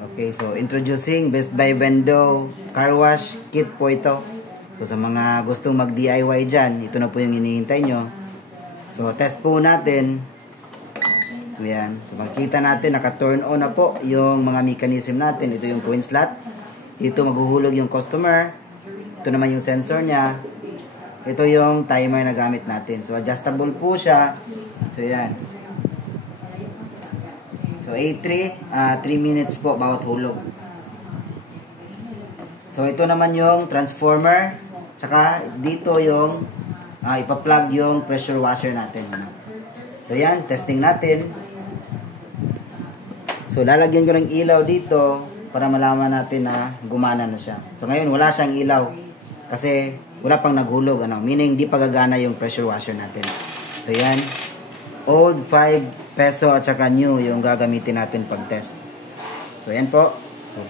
Okay, so introducing Best Buy Vendo car wash kit po ito. So sa mga gustong mag DIY dyan, ito na po yung hinihintay nyo. So test po natin. Ayan, so makikita natin naka-turn on na po yung mga mechanism natin. Ito yung coin slot. Ito maghuhulog yung customer. Ito naman yung sensor niya. Ito yung timer na gamit natin. So adjustable po siya. So yan. So A3, 3 minutes po bawat hulog. So ito naman yung transformer. Saka dito yung ipa-plug yung pressure washer natin. So yan, testing natin. So lalagyan ko ng ilaw dito para malaman natin na gumana na siya. So ngayon wala siyang ilaw kasi wala pang naghulog, meaning di pa gagana yung pressure washer natin. So yan, old 5 peso at saka new yung gagamitin natin pag test. So yan po. So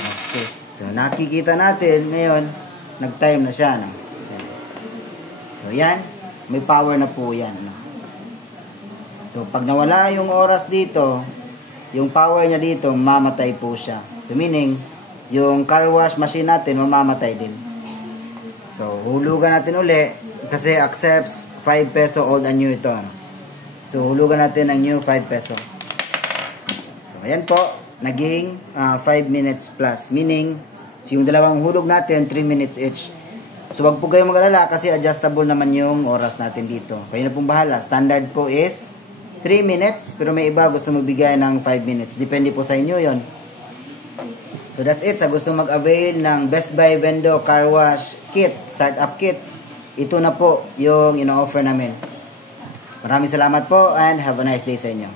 okay. So nakikita natin ngayon nag-time na siya, So yan, may power na po yan, So pag nawala yung oras dito, yung power niya dito mamatay po siya. So meaning yung car wash machine natin mamamatay din. So hulugan natin uli kasi accepts 5 peso old and new ito. So hulugan natin ng new 5 peso. So ayan po, naging 5 minutes plus, meaning so yung dalawang hulog natin 3 minutes each. So wag po kayong mag-alala kasi adjustable naman yung oras natin dito. Kayo na pong bahala. Standard po is 3 minutes, pero may iba gusto magbigay ng 5 minutes. Depende po sa inyo yon. So that's it. Sa gusto mag-avail ng Best Buy Vendo Car Wash Kit, Startup Kit, ito na po yung ino-offer namin. Maraming salamat po and have a nice day sa inyo.